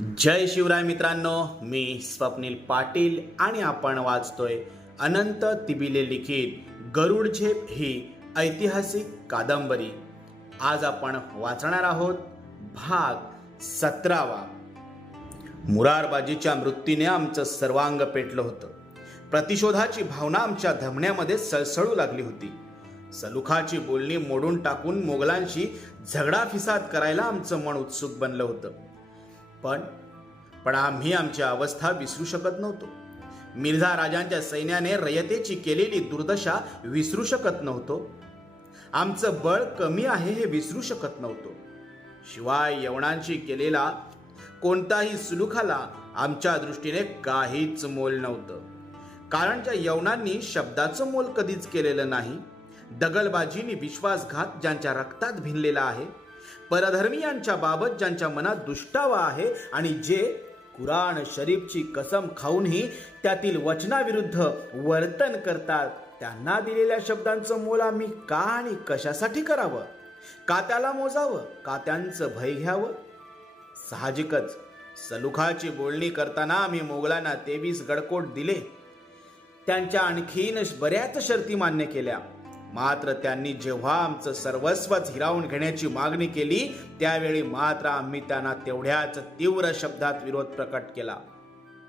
जय शिवराय मित्रांनो मी स्वप्नील पाटील आणि आपण वाचतोय अनंत तिबिले लिखित गरुड झेप ही ऐतिहासिक कादंबरी. आज आपण वाचणार आहोत भाग सतरावा. मुरारबाजीच्या मृत्यूने आमचं सर्वांग पेटलं होतं. प्रतिशोधाची भावना आमच्या धमन्यामध्ये सळसळू लागली होती. सलुखाची बोलणी मोडून टाकून मोगलांशी झगडा फिसाद करायला आमचं मन उत्सुक बनलं होतं. पण पण आम्ही आमची अवस्था विसरू शकत नव्हतो. मिर्झा राजांच्या सैन्याने रयतेची केलेली दुर्दशा विसरू शकत नव्हतो. आमचं बळ कमी आहे हे विसरू शकत नव्हतो. शिवाय यवनांशी केलेला कोणताही सुलुखाला आमच्या दृष्टीने काहीच मोल नव्हतं. कारण त्या यवनांनी शब्दाचं मोल कधीच केलेलं नाही दगलबाजीनी विश्वासघात ज्यांच्या रक्तात भिनलेला आहे परधर्मियांच्या बाबत ज्यांच्या मनात दुष्टावा आहे आणि जे कुराण शरीफची कसम खाऊनही त्यातील वचनाविरुद्ध वर्तन करतात त्यांना दिलेल्या शब्दांचं मोल आम्ही का आणि कशासाठी करावं? का त्याला मोजावं? का त्यांचं भय घ्यावं? साहजिकच सलुखाची बोलणी करताना आम्ही मोगलांना तेवीस गडकोट दिले. त्यांच्या आणखीन बऱ्याच शर्ती मान्य केल्या. मात्र त्यांनी जेव्हा आमचं सर्वस्वच हिरावून घेण्याची मागणी केली त्यावेळी मात्र आम्ही त्यांना तेवढ्याच तीव्र शब्दात विरोध प्रकट केला.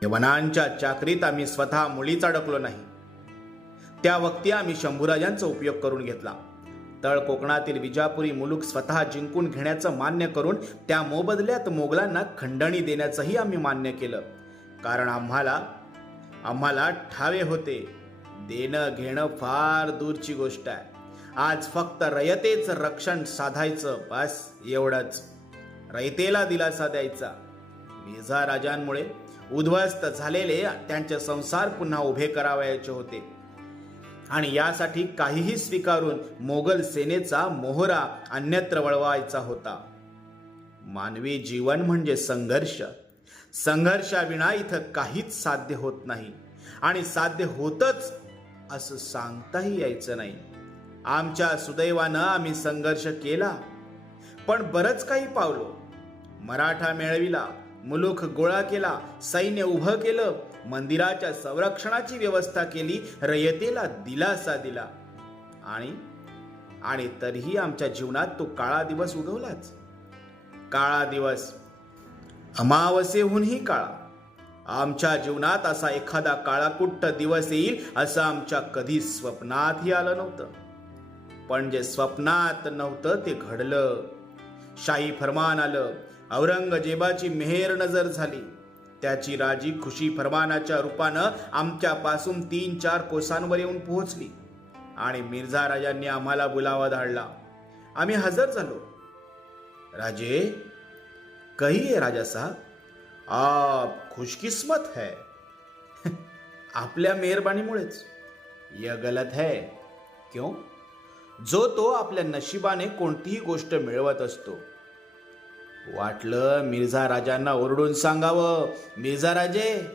यवनांच्या चाकरीत आम्ही स्वतः मुळीच अडकलो नाही. त्या वक्ती आम्ही शंभूराजांचा उपयोग करून घेतला. तळ कोकणातील विजापुरी मुलूक स्वतः जिंकून घेण्याचं मान्य करून त्या मोबदल्यात मोगलांना खंडणी देण्याचंही आम्ही मान्य केलं. कारण आम्हाला आम्हाला ठावे होते. देणं घेणं फार दूरची गोष्ट आहे. आज फक्त रयतेच रक्षण साधायचं बस एवढंच. रयतेला दिलासा द्यायचा. मेझा राजांमुळे उद्ध्वस्त झालेले त्यांचे संसार पुन्हा उभे करावयाचे होते. आणि यासाठी काहीही स्वीकारून मोगल सेनेचा मोहरा अन्यत्र वळवायचा होता. मानवी जीवन म्हणजे संघर्ष. संघर्षाविना इथं काहीच साध्य होत नाही. आणि साध्य होतच असं सांगताही यायचं नाही. आमच्या सुदैवानं आम्ही संघर्ष केला पण बरंच काही पावलो. मराठा मिळविला मुलूख गोळा केला सैन्य उभं केलं मंदिराच्या संरक्षणाची व्यवस्था केली रयतेला दिलासा दिला. आणि आणि तरीही आमच्या जीवनात तो काळा दिवस उगवलाच. काळा दिवस अमावस्येहूनही काळा. आमच्या जीवनात असा एखादा काळाकुट्ट दिवस येईल असं आमच्या कधी स्वप्नातही आलं नव्हतं. पण जे स्वप्नात नव्हतं ते घडलं. शाही फरमान आलं. औरंगजेबाची मेहेर नजर झाली. त्याची राजी खुशी फरमानाच्या रूपानं आमच्यापासून तीन चार कोसांवर येऊन पोहोचली. आणि मिर्झा राजांनी आम्हाला बुलावा धाडला. आम्ही हजर झालो. राजे कही आहे राजा साहेब? आप खुशकिस्मत है। आपल्या मेहरबानीमुळेच। य गलत है। क्यों? जो तो आपल्या नशिबाने कोणतीही गोष्ट मिळवत असतो। वाटलं मिर्झा राजांना ओरडून सांगावं मिर्झा राजे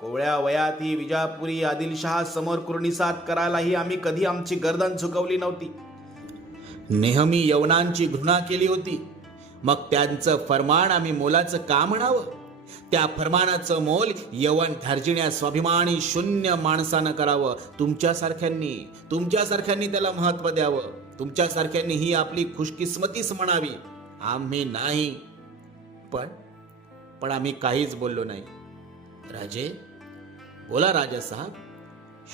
कोवळ्या वयात ही विजापुरी आदिलशहा समोर कुर्णिसात करायलाही आम्ही कधी आमची गर्दन झुकवली नव्हती. नेहमी यवनांची घृणा केली होती. मग त्यांचं फरमान आम्ही मोलाचं का म्हणावं? त्या फरमानाचं मोल यवन धार्जिण्या स्वाभिमानी शून्य माणसानं करावं. तुमच्यासारख्यांनी तुमच्यासारख्यांनी त्याला महत्त्व द्यावं. तुमच्यासारख्यांनी ही आपली खुशकिस्मतीच म्हणावी. आम्ही नाही. पण पण आम्ही काहीच बोललो नाही. राजे बोला राजा साहेब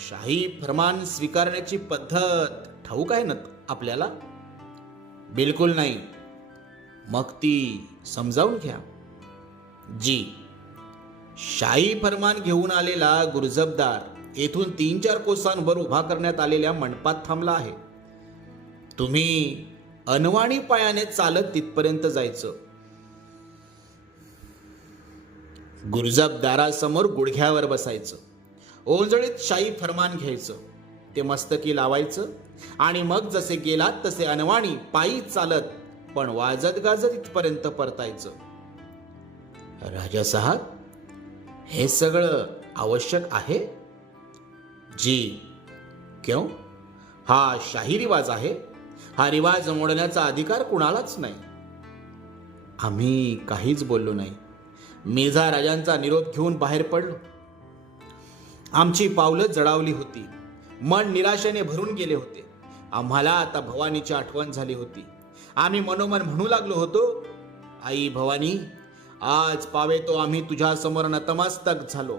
शाही फरमान स्वीकारण्याची पद्धत ठाऊक आहे ना आपल्याला? बिलकुल नाही. मग ती समजावून घ्या. जी. शाही फरमान घेऊन आलेला गुरजबदार येथून तीन चार कोसांवर उभा करण्यात आलेल्या मंडपात थांबला आहे. तुम्ही अनवाणी पायाने चालत तिथपर्यंत जायचं. गुरजबदारासमोर गुडघ्यावर बसायचं. ओंजळीत शाही फरमान घ्यायचं. ते मस्तकी लावायचं आणि मग जसे गेलात तसे अनवाणी पायी चालत पण वाजत गाजत इथपर्यंत परतायचं. राजा साहेब हे सगळं आवश्यक आहे? जी. क्यों? हा शाही रिवाज आहे. हा रिवाज मोडण्याचा अधिकार कुणालाच नाही. आम्ही काहीच बोललो नाही. मेझा राजांचा निरोध घेऊन बाहेर पडलो. आमची पावलं जडावली होती. मन निराशेने भरून गेले होते. आम्हाला आता भवानीची आठवण झाली होती. आम्ही मनोमन म्हणू लागलो होतो आई भवानी आज पावे तो आम्ही तुझ्यासमोर नतमस्तक झालो.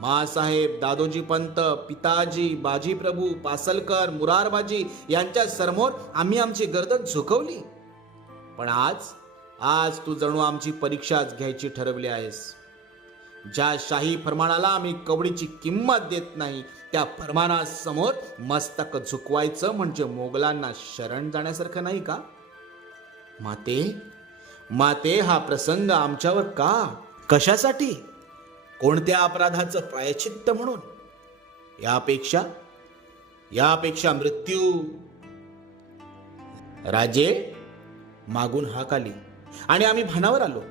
मासाहेब दादोजी पंत पिताजी बाजी प्रभू पासलकर मुरारबाजी यांच्या समोर आम्ही आमची गर्दन झुकवली. पण आज आज तू जणू आमची परीक्षाच घ्यायची ठरवली आहेस. ज्या शाही फरमानाला आम्ही कवडीची किंमत देत नाही त्या फरमानासमोर मस्तक झुकवायचं म्हणजे मोगलांना शरण जाण्यासारखं नाही का? माते माते हा प्रसंग आमच्यावर का? कशासाठी? कोणत्या अपराधाचं प्रायचित्त म्हणून? यापेक्षा यापेक्षा मृत्यू. राजे मागून हाक आली. आणि आम्ही भानावर आलो.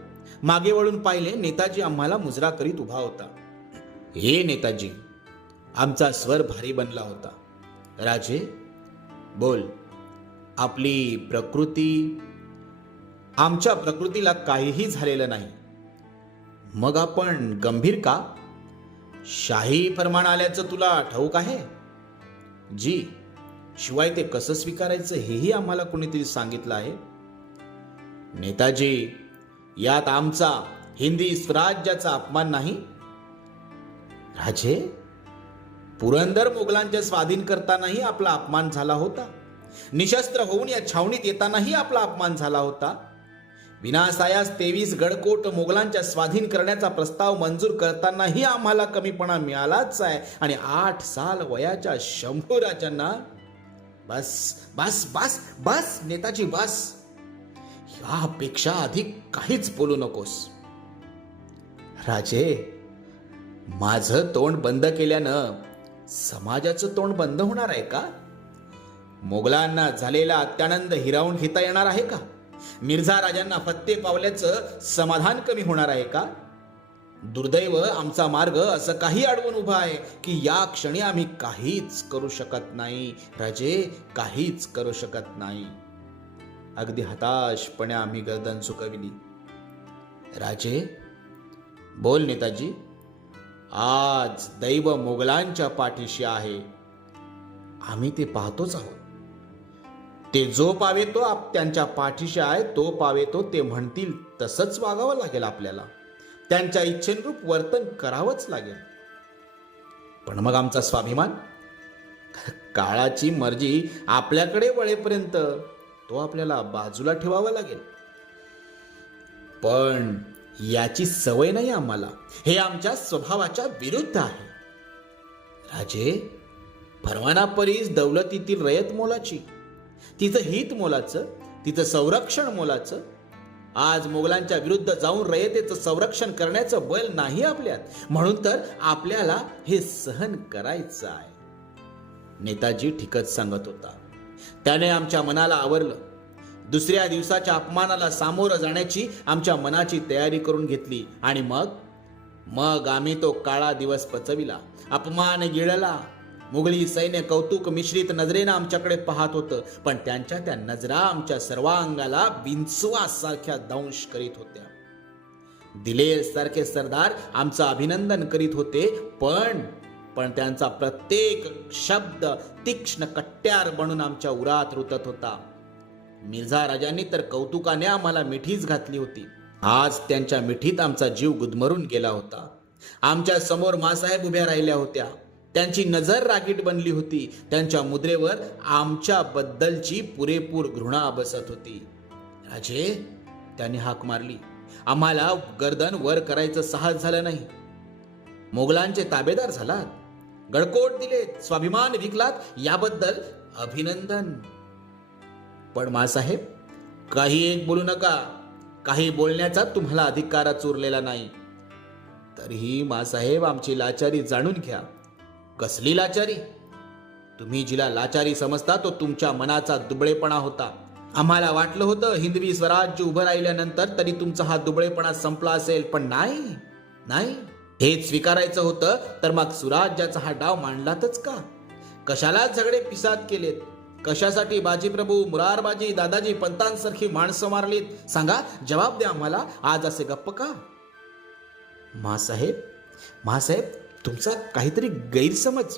मागे वळून पाहिले नेताजी आम्हाला मुजरा करीत उभा होता. हे नेताजी आमचा स्वर भारी बनला होता. राजे बोल. आपली प्रकृती आमच्या प्रकृतीला काहीही झालेलं नाही. मग आपण गंभीर का? शाही फरमान आल्याचं तुला ठाऊक आहे? जी शिवाय ते कसं स्वीकारायचं हेही आम्हाला कोणीतरी सांगितलं आहे. नेताजी यात आमचा हिंदी स्वराज्याचा अपमान नाही? राजे पुरंदर मुघलांच्या स्वाधीन करतानाही आपला अपमान झाला होता. निशस्त्र होऊन या छावणीत येतानाही आपला अपमान झाला होता. विनासायास तेवीस गडकोट मुघलांच्या स्वाधीन करण्याचा प्रस्ताव मंजूर करतानाही आम्हाला कमीपणा मिळालाच आहे. आणि आठ साल वयाच्या शंभू राजांना बस बस बस बस नेताजी बस. यापेक्षा अधिक काहीच बोलू नकोस. राजे माझं तोंड बंद केल्यानं समाजाचं तोंड बंद होणार आहे का? मोगलांना झालेला अत्यानंद हिरावून घेता येणार आहे का? मिर्झा राजांना फत्ते पावल्याचं समाधान कमी होणार आहे का? दुर्दैव आमचा मार्ग असं काही अडवून उभा आहे की या क्षणी आम्ही काहीच करू शकत नाही. राजे काहीच करू शकत नाही. अगदी हताशपणे आम्ही गर्दन चुकविली राजे बोल नेताजी. आज दैव मोगलांच्या पाठीशी आहे. आम्ही ते पाहतोच आहोत. ते जो पावे तो आप त्यांच्या पाठीशी आहे तो पावे तो ते म्हणतील तसंच वागावं लागेल आपल्याला. त्यांच्या इच्छेनुरूप वर्तन करावंच लागेल. पण मग आमचा स्वाभिमान? काळाची मर्जी आपल्याकडे वळेपर्यंत तो आपल्याला बाजूला ठेवावा लागेल. पण याची सवय नाही आम्हाला. हे आमच्या स्वभावाच्या विरुद्ध आहे. राजे परवाना परीस दौलतीतील रयत मोलाची. तिचं हित मोलाचं तिचं संरक्षण मोलाचं. आज मोगलांच्या विरुद्ध जाऊन रयतेचं संरक्षण करण्याचं बल नाही आपल्यात. म्हणून तर आपल्याला हे सहन करायचं आहे. नेताजी ठिकच सांगत होता. त्याने आमच्या मनाला आवरलं. दुसऱ्या दिवसाच्या अपमानाला सामोरं जाण्याची आमच्या मनाची तयारी करून घेतली. आणि मग? मग आम्ही तो काळा दिवस पचविला. अपमान गिळला. मुघली सैन्य कौतुक मिश्रित नजरेनं आमच्याकडे पाहत होतं. पण त्यांच्या त्या नजरा आमच्या सर्वांगाला बिनसुवासारख्या दंश करीत होत्या. दिलेर सारखे सरदार आमचं अभिनंदन करीत होते पण पण त्यांचा प्रत्येक शब्द तीक्ष्ण कट्ट्यार बनून आमच्या उरात रुतत होता. मिर्झा राजांनी तर कौतुकाने आम्हाला मिठीच घातली होती. आज त्यांच्या मिठीत आमचा जीव गुदमरून गेला होता. आमच्यासमोर मासाहेब उभ्या राहिल्या होत्या. त्यांची नजर रागीट बनली होती. त्यांच्या मुद्रेवर आमच्या बद्दलची पुरेपूर घृणा बसत होती. राजे त्यांनी हाक मारली. आम्हाला गर्दन वर करायचं साहस झालं नाही. मोगलांचे ताबेदार झालात. गडकोट दिलेत. स्वाभिमान विकलात. याबद्दल अभिनंदन. पण मासाहेब काही एक बोलू नका. काही बोलण्याचा तुम्हाला अधिकार उरलेला नाही. तरीही मासाहेब आमची लाचारी जाणून घ्या. कसली लाचारी? तुम्ही जिला लाचारी समजता तो तुमच्या मनाचा दुबळेपणा होता. आम्हाला वाटलं होतं हिंदवी स्वराज्य उभं राहिल्यानंतर तरी तुमचा हा दुबळेपणा संपला असेल पण नाही नाही. हेच स्वीकारायचं होतं तर मग सुराज्याचा हा डाव मांडलातच का? कशाला झगडे पिसात केलेत? कशासाठी बाजीप्रभू मुरारबाजी दादाजी पंतांसारखी माणसं मारलीत? सांगा जबाब द्या आम्हाला आज असे गप्प का? मासाहेब मासाहेब तुमचा काहीतरी गैरसमज.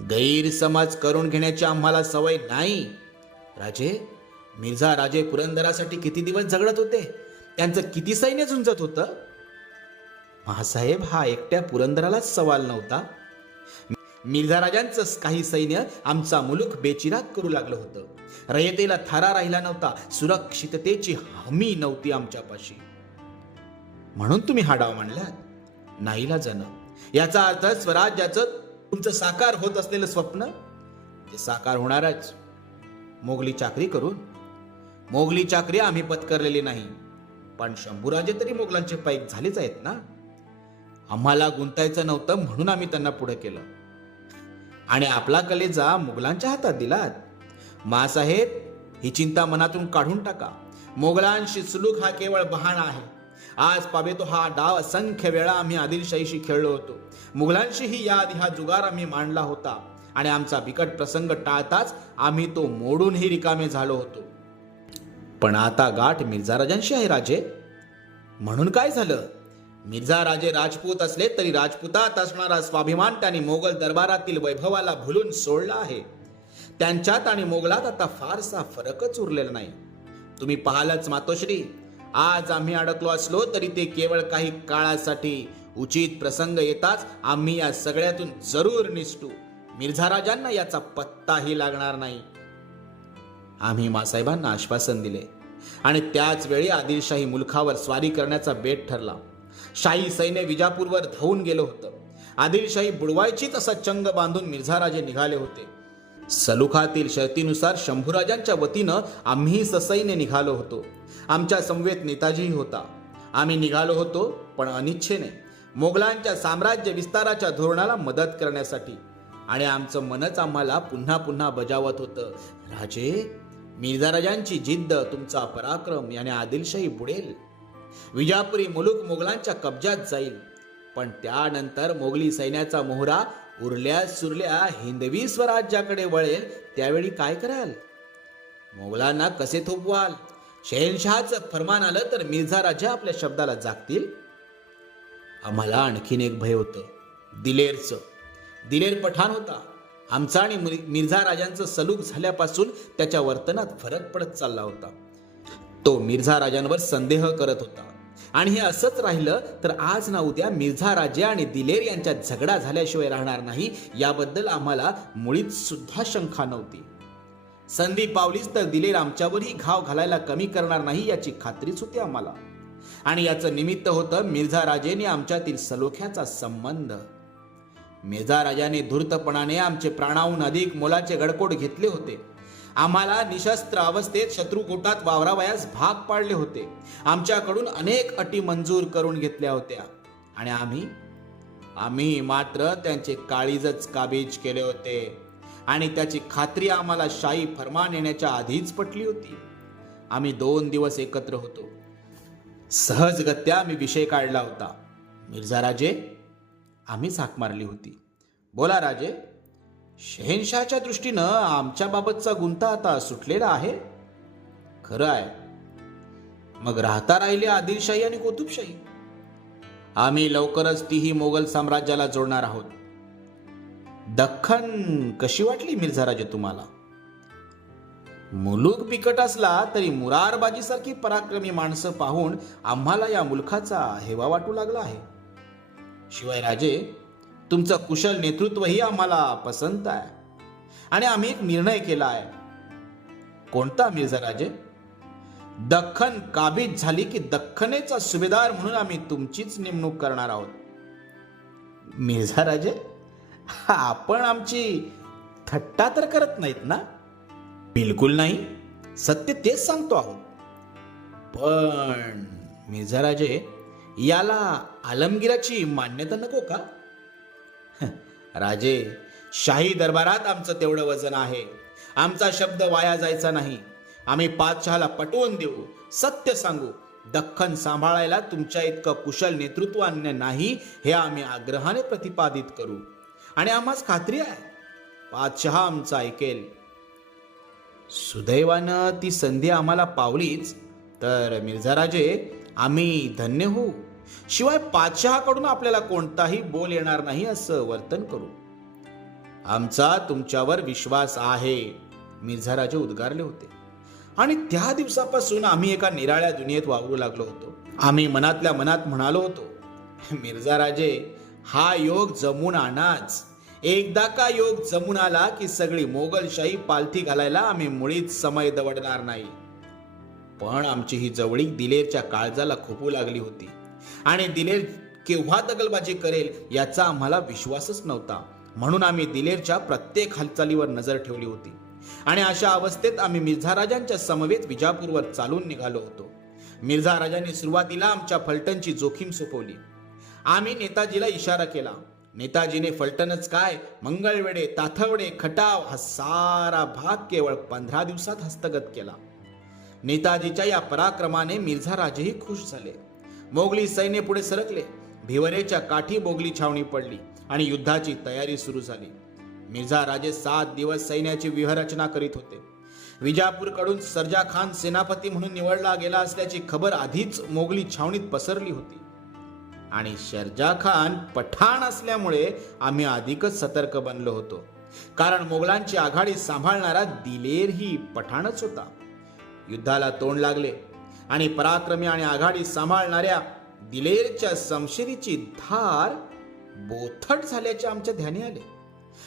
गैरसमज करून घेण्याची आम्हाला सवय नाही. राजे मिर्झा राजे पुरंदरासाठी किती दिवस झगडत होते? त्यांचं किती सैन्य झुंजत होतं? महासाहेब हा एकट्या पुरंदरालाच सवाल नव्हता. मिर्झा राजांचं काही सैन्य आमचा मुलूक बेचिराग करू लागलं होतं. रयतेला थारा राहिला नव्हता. सुरक्षिततेची हमी नव्हती आमच्यापाशी. म्हणून तुम्ही हा डाव मांडलात? नाहीला जाणं याचा अर्थ स्वराज्याचं तुमचं साकार होत असलेलं स्वप्न ते साकार होणारच. मोगली चाकरी करून मोगली चाकरी आम्ही पत्करलेली नाही. पण शंभूराजे तरी मोगलांचे पाईक झालेच आहेत ना? आम्हाला गुंतायचं नव्हतं म्हणून आम्ही त्यांना पुढे केलं. आणि आपला कलेजा मुघलांच्या हातात दिलात. मासाहेब ही चिंता मनातून काढून टाका. मोगलांशी सुलूक हा केवळ बहाणा आहे. आज पावेतो हा डाव असंख्य वेळा आम्ही आदिलशाहीशी खेळलो होतो. मुघलांशीही याआधी हा जुगार आम्ही मांडला होता. आणि आमचा बिकट प्रसंग टाळताच आम्ही तो मोडूनही रिकामे झालो होतो. पण आता गाठ मिर्झा राजांशी आहे राजे. म्हणून काय झालं? मिर्झा राजे राजपूत असले तरी राजपुतात असणारा स्वाभिमान त्यांनी मोगल दरबारातील वैभवाला भुलून सोडला आहे. त्यांच्यात आणि मोगलात आता फारसा फरकच उरलेला नाही. तुम्ही पाहालच मातोश्री आज आम्ही अडकलो असलो तरी ते केवळ काही काळासाठी उचित प्रसंग येताच आम्ही या सगळ्यातून जरूर निसटू. मिर्झा राजांना याचा पत्ताही लागणार नाही. आम्ही मासाहेबांना आश्वासन दिले. आणि त्याच वेळी आदिलशाही मुलखावर स्वारी करण्याचा बेट ठरला. शाही सैन्य विजापूरवर धावून गेलं होतं. आदिलशाही बुडवायचीच असा चंग बांधून मिर्झाराजे निघाले होते. सलुखातील शर्तीनुसार शंभूराजांच्या वतीनं आम्ही ससईने निघालो होतो. आमच्या समवेत नेताजीही होता. आम्ही निघालो होतो पण अनिच्छेने. मोगलांच्या साम्राज्य विस्ताराच्या धोरणाला मदत करण्यासाठी. आणि आमचं मनच आम्हाला पुन्हा पुन्हा बजावत होतं. राजे मिर्झाराजांची जिद्द तुमचा पराक्रम याने आदिलशाही बुडेल. विजापुरी मुलूक मोगलांच्या कब्जात जाईल. पण त्यानंतर मोगली सैन्याचा मोहरा उरल्या सुरल्या हिंदवी स्वराज्याकडे वळेल त्यावेळी काय कराल? मोगलांना कसे थोपवाल? शहनशहाच फरमान आलं तर मिर्झा राजा आपल्या शब्दाला जागतील? आम्हाला आणखीन एक भय होतं. दिलेरचं. दिलेर पठाण होता. आमचा आणि मिर्झा राजांचं सलूक झाल्यापासून त्याच्या वर्तनात फरक पडत चालला होता. तो मिर्झा राजांवर संदेह करत होता. आणि हे असंच राहिलं तर आज ना उद्या मिर्झा राजे आणि दिलेर यांच्यात झगडा झाल्याशिवाय राहणार नाही याबद्दल आम्हाला मुळीच सुद्धा शंका नव्हती. संधी पावलीच तर दिलेर आमच्यावरही घाव घालायला कमी करणार नाही याची खात्रीच होती आम्हाला. आणि याचं निमित्त होतं मिर्झा राजेने आमच्यातील सलोख्याचा संबंध. मिर्झा राजाने धूर्तपणाने आमचे प्राणाहून अधिक मोलाचे गडकोट घेतले होते. आम्हाला निशस्त्र अवस्थेत शत्रुकोटात वावरावयास भाग पाडले होते. आमच्याकडून अनेक अटी मंजूर करून घेतल्या होत्या. आणि आम्ही आम्ही मात्र त्यांचे काळीजच काबीज केले होते. आणि त्याची खात्री आम्हाला शाही फरमान येण्याच्या आधीच पटली होती. आम्ही दोन दिवस एकत्र होतो. सहजगत्या मी विषय काढला होता. मिर्झा राजे आम्हीच हाक मारली होती. बोला राजे. शहेनशाहच्या दृष्टीनं आमच्या बाबतचा गुंता आता सुटलेला आहे. खरं आहे. मग राहता राहिले आदिलशाही आणि कुतुबशाही. आम्ही लवकरच तीही मोगल साम्राज्याला जोडणार आहोत. दख्खन कशी वाटली मिर्झा राजे तुम्हाला? मुलूक बिकट असला तरी मुरारबाजीसारखी पराक्रमी माणसं पाहून आम्हाला या मुलखाचा हेवा वाटू लागला आहे. शिवाय राजे तुमचं कुशल नेतृत्वही आम्हाला पसंत आहे. आणि आम्ही एक निर्णय केला आहे. कोणता मिर्झा राजे? दख्खन काबीज झाली की दख्खनेचा सुभेदार म्हणून आम्ही तुमचीच नेमणूक करणार आहोत. मिर्झा राजे? आपण आमची थट्टा तर करत नाहीत ना? बिलकुल नाही. सत्य तेच सांगतो आहोत. पण मिर्झा राजे याला आलमगिराची मान्यता नको का? राजे शाही दरबारात आमचं तेवढं वजन आहे. आमचा शब्द वाया जायचा नाही. आम्ही पाचशहाला पटवून देऊ. सत्य सांगू. दख्खन सांभाळायला तुमच्या इतकं कुशल नेतृत्वान्य नाही हे आम्ही आग्रहाने प्रतिपादित करू. आणि आम्हास खात्री आहे. पाचशहा आमचं ऐकेल. सुदैवानं ती संधी आम्हाला पावलीच. तर मिर्झा राजे आम्ही धन्य होऊ. शिवाय पाचशहाकडून आपल्याला कोणताही बोल येणार नाही असं वर्तन करू. आमचा तुमच्यावर विश्वास आहे मिर्झा राजे उद्गारले होते. आणि त्या दिवसापासून आम्ही एका निराळ्या दुनियेत वावरू लागलो होतो. आम्ही मनातल्या मनात म्हणालो होतो मिर्झा राजे हा योग जमून आणाच एकदा का योग जमून आला की सगळी मोगलशाही पालथी घालायला आम्ही मुळीच समय दवडणार नाही. पण आमची ही जवळीक दिलेरच्या काळजाला खोपू लागली होती. आणि दिलेर केव्हा दगलबाजी करेल याचा आम्हाला विश्वासच नव्हता. म्हणून आम्ही दिलेरच्या प्रत्येक हालचालीवर नजर ठेवली होती. आणि अशा अवस्थेत आम्ही मिर्झा राजांच्या समवेत विजापूरवर चालून निघालो होतो. मिर्झा राजांनी सुरुवातीला आमच्या फलटणची जोखीम सोपवली. आम्ही नेताजीला इशारा केला. नेताजीने फलटणच काय मंगळवेडे ताथवडे खटाव हा सारा भाग केवळ पंधरा दिवसात हस्तगत केला. नेताजीच्या या पराक्रमाने मिर्झा राजेही खुश झाले. मोगली सैन्य पुढे सरकले. भिवरेच्या काठी मोगली छावणी पडली आणि युद्धाची तयारी सुरू झाली. मिर्झा राजे सात दिवस सैन्याची व्यूहरचना करीत होते. विजापूरकडून सरजा खान सेनापती म्हणून निवडला गेला असल्याची खबर आधीच मोगली छावणीत पसरली होती. आणि शर्जा खान पठाण असल्यामुळे आम्ही अधिकच सतर्क बनलो होतो. कारण मोगलांची आघाडी सांभाळणारा दिलेर ही पठाणच होता. युद्धाला तोंड लागले. आणि पराक्रमी आणि आघाडी सांभाळणाऱ्या दिलेरच्या समशेरीची धार बोथट झाल्याचे आमच्या ध्यानी आले.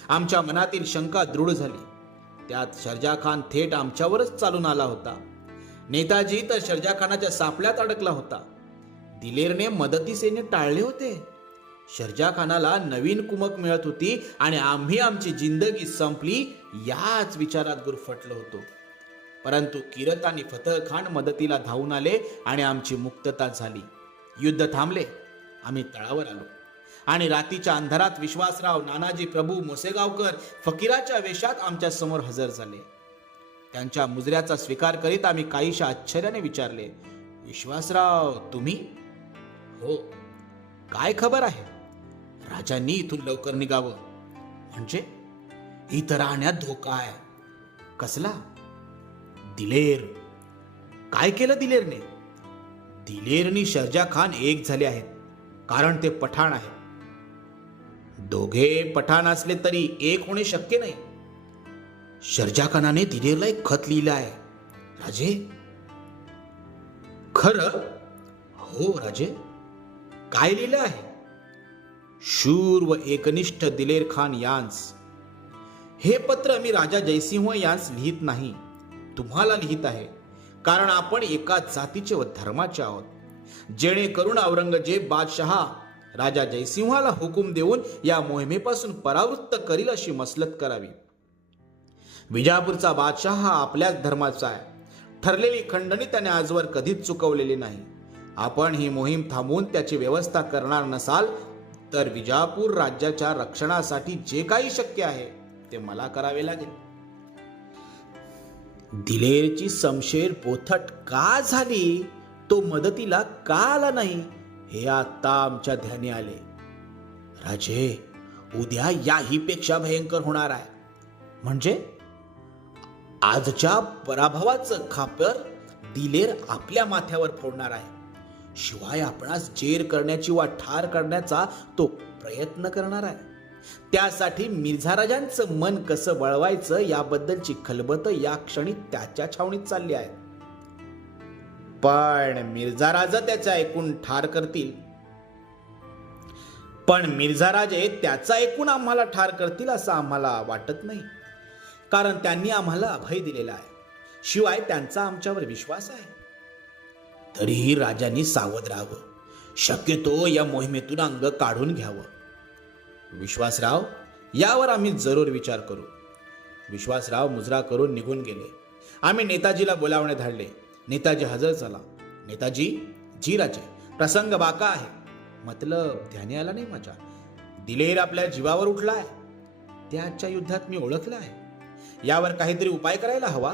आमच्या मनातील शंका दृढ झाली. त्यात शर्जा खान थेट आमच्यावरच चालून आला होता. नेताजी तर शर्जा खानाच्या सापळ्यात अडकला होता. दिलेरने मदतीसेने टाळले होते. शर्जा खानाला नवीन कुमक मिळत होती आणि आम्ही आमची जिंदगी संपली याच विचारात गुरफटलो होतो. परंतु किरत आणि फतह खान मदतीला धावून आले आणि आमची मुक्तता झाली. युद्ध थांबले. आम्ही तळावर आलो. आणि रातीच्या अंधारात विश्वासराव नानाजी प्रभू मोसेगावकर फकीराच्या वेशात आमच्यासमोर हजर झाले. त्यांच्या मुजऱ्याचा स्वीकार करीत आम्ही काहीशा आश्चर्याने विचारले विश्वासराव तुम्ही? हो. काय खबर आहे? राजांनी इथून लवकर निघावं. म्हणजे? इथं राहण्यात धोका आहे. कसला? दिलेर. काय केलं दिलेरने? दिलेरनी शर्जा खान एक झाले आहेत कारण ते पठाण आहेत दोघे पठाण असले तरी एक होणे शक्य नाही. शर्जा खानाने दिलेरला एक खत लिहिलं आहे. राजे? खरं? हो राजे. काय लिहिलं आहे? शूर व एकनिष्ठ दिलेर खान यांस. हे पत्र मी राजा जयसिंह यांस लिहित नाही. तुम्हाला लिहित आहे. कारण आपण एका जातीचे व धर्माचे आहोत. जेणेकरून औरंगजेब बादशहा राजा जयसिंहाला हुकूम देऊन या मोहिमेपासून परावृत्त करील अशी मसलत करावी. विजापूरचा बादशाह हा आपल्याच धर्माचा आहे. ठरलेली खंडणी त्याने आजवर कधीच चुकवलेली नाही. आपण ही मोहीम थांबवून त्याची व्यवस्था करणार नसाल तर विजापूर राज्याच्या रक्षणासाठी जे काही शक्य आहे ते मला करावे लागेल. दिलेरची समशेर पोथट का झाली? तो मदतीला का आला नाही? हे आता आमच्या ध्यानी आले. राजे उद्या याही पेक्षा भयंकर होणार आहे. म्हणजे? आजच्या पराभवाचं खापर दिलेर आपल्या माथ्यावर फोडणार आहे. शिवाय आपणास जेर करण्याची वा ठार करण्याचा तो प्रयत्न करणार आहे. त्यासाठी मिर्झा राजांचं मन कसं वळवायचं याबद्दलची खलबत या क्षणी त्याच्या छावणीत चालली आहे पण मिर्झा राजा त्याचा ऐकून ठार करतील. पण मिर्झा राजे त्याचा ऐकून आम्हाला ठार करतील असं आम्हाला वाटत नाही. कारण त्यांनी आम्हाला अभय दिलेला आहे. शिवाय त्यांचा आमच्यावर विश्वास आहे. तरीही राजांनी सावध राहावं. शक्यतो या मोहिमेतून अंग काढून घ्यावं. विश्वासराव यावर आम्ही जरूर विचार करू. विश्वासराव मुजरा करून निघून गेले. आम्ही नेताजीला बोलावणे धाडले. नेताजी हजर झाला. नेताजी जी राजे प्रसंग बाका आहे. मतलब ध्यानी आला नाही माझ्या. दिलेर आपल्या जीवावर उठला आहे त्याच्या युद्धात मी ओळखलं आहे. यावर काहीतरी उपाय करायला हवा.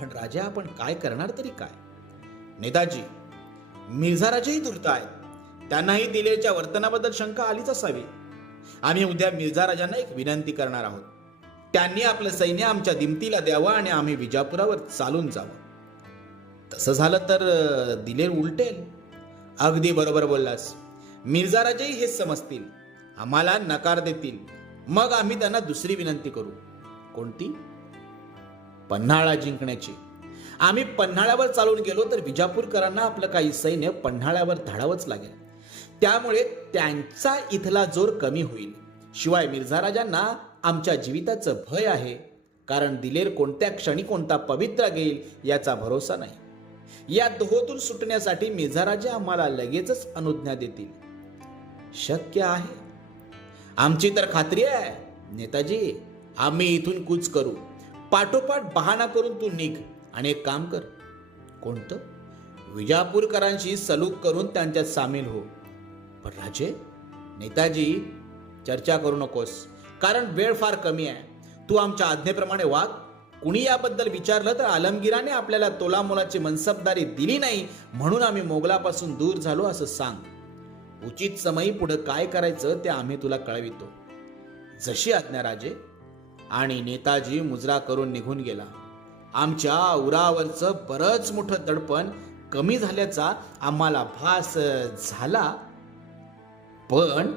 पण राजा आपण काय करणार तरी काय? नेताजी मिर्झा राजेही धुरत आहेत. त्यांनाही दिलेच्या वर्तनाबद्दल शंका आलीच असावी. आम्ही उद्या मिर्झा राजांना एक विनंती करणार आहोत. त्यांनी आपलं सैन्य आमच्या दिमतीला द्यावं आणि आम्ही विजापुरावर चालून जावं. तसं झालं तर दिलेर उलटेल. अगदी बरोबर बोललास. मिर्झा राजेही हेच समजतील. आम्हाला नकार देतील. मग आम्ही त्यांना दुसरी विनंती करू. कोणती? पन्हाळा जिंकण्याची. आम्ही पन्हाळ्यावर चालून गेलो तर विजापूरकरांना आपलं काही सैन्य पन्हाळ्यावर धाडावंच लागेल. त्यामुळे त्यांचा इथला जोर कमी होईल. शिवाय मिर्झा राजांना आमच्या जीविताचं भय आहे. कारण दिलेर कोणत्या क्षणी कोणता पवित्र घेईल याचा भरोसा नाही. या दोहोतून सुटण्यासाठी मिर्झाराजा आम्हाला लगेचच अनुज्ञा देतील. शक्य आहे. आमची तर खात्री आहे नेताजी आम्ही इथून कूच करू. पाठोपाठ बहाणा करून तू निघ आणि एक काम कर. कोणतं? विजापूरकरांशी सलूक करून त्यांच्यात सामील हो. पण राजे नेताजी चर्चा करू नकोस. कारण वेळ फार कमी आहे. तू आमच्या आज्ञेप्रमाणे वाग. कुणी याबद्दल विचारलं तर आलमगिराने आपल्याला तोलामोलाची मनसबदारी दिली नाही म्हणून आम्ही मोगलापासून दूर झालो असं सांग. उचित समयी पुढे काय करायचं ते आम्ही तुला कळवितो. जशी आज्ञा राजे. आणि नेताजी मुजरा करून निघून गेला. आमच्या उरावरचं बरंच मोठं दडपण कमी झाल्याचा आम्हाला भास झाला. पण